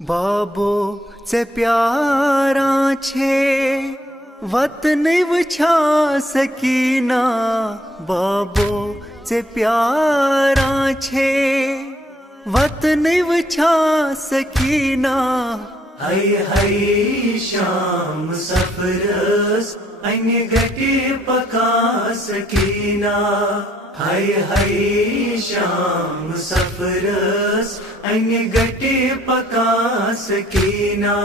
بابو ژے پیاران چھے وطن وچھا سکینہ، بابو ژے پیاران چھے وطن وچھا سکینہ۔ ہائی ہائی شام سفرس انہِ گٹہِ پکا سکینہ، ہائی ہائی شام سفرس انہِ گٹہِ پکا سکینہ۔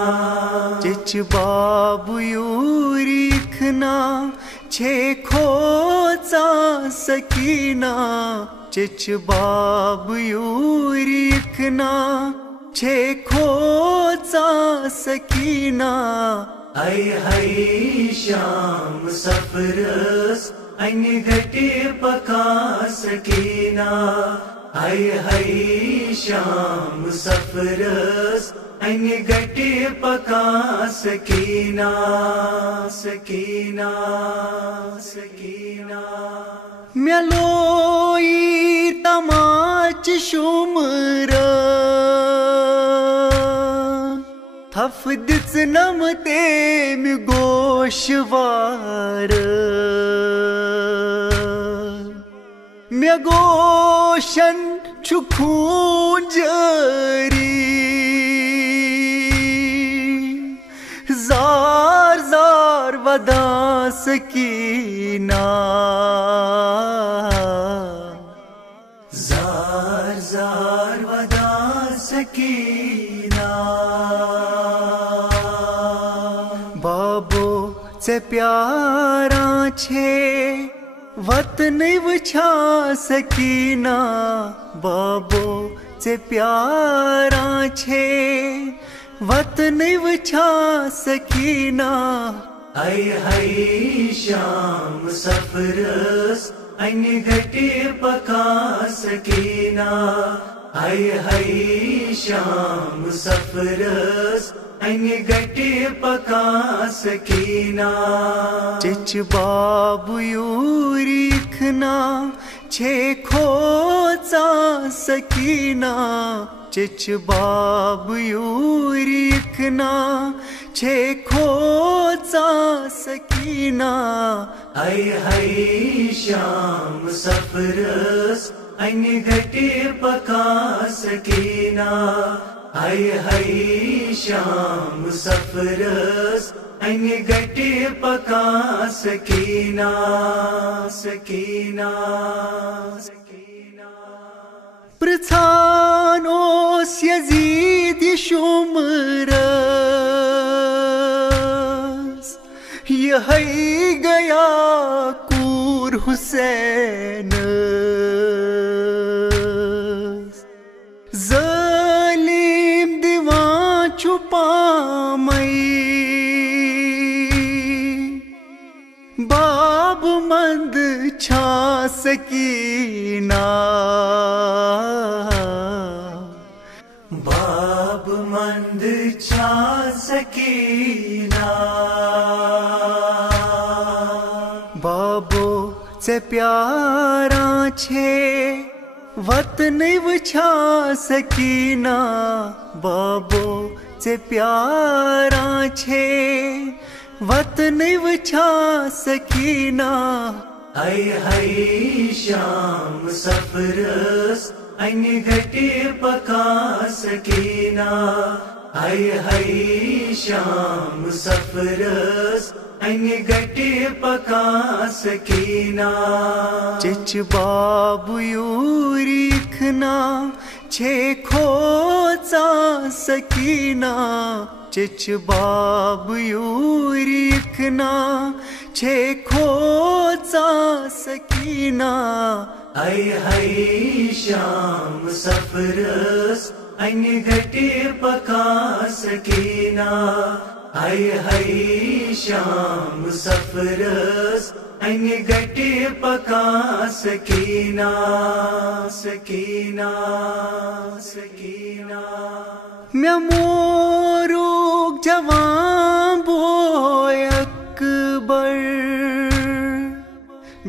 چچ بابو یوریکھنا چھے کھوچا سکینہ، چچ بابو یوریکھنا چھے کھوچا سکینہ۔ ہائی ہائی شام سفرس انہِ گٹہِ پکا سکینہ، ہائی ہائی شام سفرس انہِ گٹہِ پکا سکینہ، سکینہ سکینہ۔ مےٚ لویی تماچ شُمرٕ تھپھ دِژنم تٔمۍ گوشوارٕ، مےٚ گوشن چھُ خوٗن جٲری، زار زار ودان سکینہ، زار زار ودان سکینہ۔ بابو ژے پیاران چھے وطن وچھا سکینہ، بابو ژے پیاران چھے وطن وچھا سکینہ۔ ہائی ہائی شام سفرس انہِ گٹہِ پکا سکینہ، ہائی ہائی شام سفرس انہِ گٹہِ پکا سکینہ۔ چچ بابو یوریکھنا چھے کھوچا سکینہ، چچ بابو یوریکھنا چھے کھوچا سکینہ۔ ہائی ہائی شام سفرس انہِ گٹہِ پکا سکینہ، ہائی ہائی شام سفرس انہِ گٹہِ پکا سکینہ، سکینہ سکینہ۔ پرژھان اوس یزید یہِ شُمرس، یِہَے گیا کوٗر حُسینس، ظٲلِم دِوان چھُ پامَے باب مند چھا سکینہ، باب مند چھا سکینہ۔ بابو ژے پیاران چھے وطن وچھا سکینہ، بابو ژے پیاران چھے وطن وچھا سکینہ۔ ہائی ہائی شام سفرس انہِ گٹہِ پکا سکینہ، ہائی ہائی شام سفرس انہِ گٹہِ پکا سکینہ۔ چچ بابو یوریکھنا چھے کھوچا سکینہ، چچ بابو یوریکھنا چھے کھوچا سکینہ۔ ہائی ہائی شام سفرس انہِ گٹہِ پکا سکینہ، ہائی ہائی شام سفرس انہِ گٹہِ پکا سکینہ، سکینہ سکینہ۔ مےٚ موروٗکھ جوان بوے اکبر،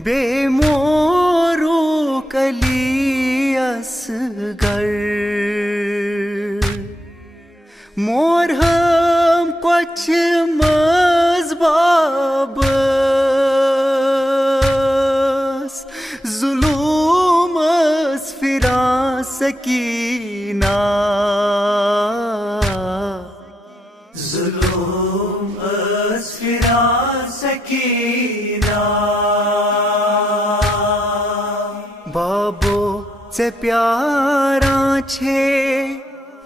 بیٚیہِ موروٗکھ علی اصغر، مور ہم کچھ مذباب ظلم اس فرا سکینہ ظلم اس فرا سکینہ بابو سے پیاراں چھے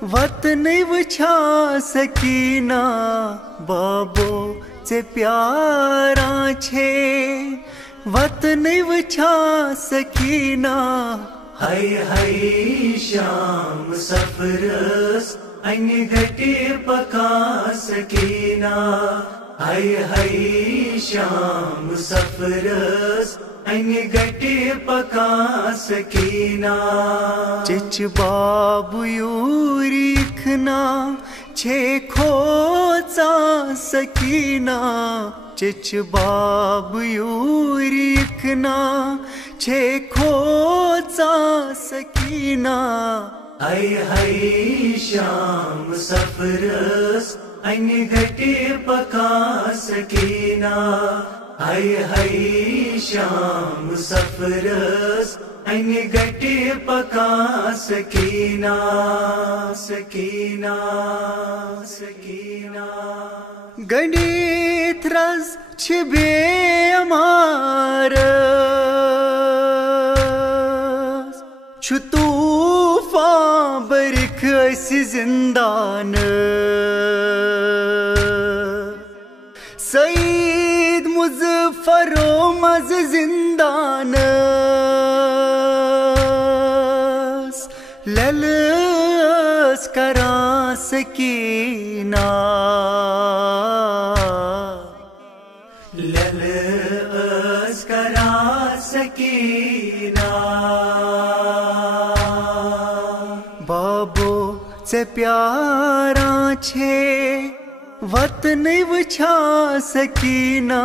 وطن وچھا سکینہ بابو سے پیاراں چھے وطن وچھا سکینہ ہائی ہائی شام سفرس این گٹی پکا سکینہ ہائی ہائی شام سفرس این گٹی پکا سکینہ چچ بابو یوریکھنا چھے کھوچا سکینہ چچ بابو یوریکھنا چھے کھوچا سکینہ ہائی ہائی شام سفرس این گٹی پکا سکینہ ہائی ہائی شام سفرس این گٹی پکا سکینہ سکینہ سکینہ گنیت رز چھبے امارس چھ طوفان برک اسی زندان سعید مظفر و مز زندان للس کرا سکینہ للس کرا سکینہ بابو سے پیاراں چھے وطن وچھا سکینہ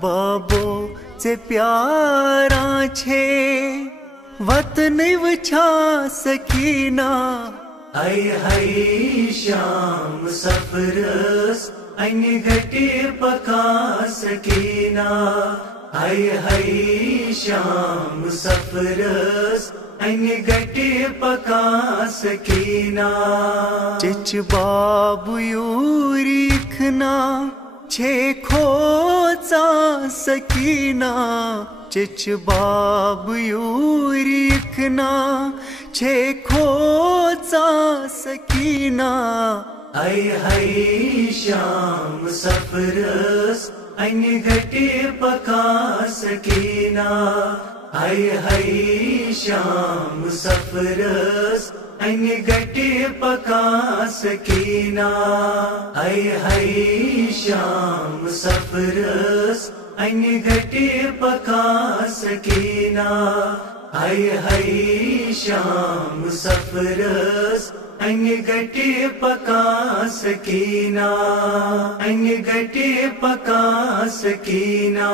بابو سے پیاراں چھے وطن وچھا سکینہ ہائی ہائی شام سفرس این گٹی پکا سکینہ ہائی ہائی شام سفرس این گٹی پکا سکینہ چچ بابو یوریکھنا چھے کھوچا سکینہ چچ بابو یوریکھنا چھے کھوچا سکینہ ہائی ہائی شام سفرس این گٹی پکا سکینہ ہائی ہائی شام سفرس این گٹی پکا سکینہ ہائی ہائی شام سفرس این گٹی پکا سکینہ ہائی ہائی شام سفرس این گٹی پکا سکینہ این گٹی پکا سکینہ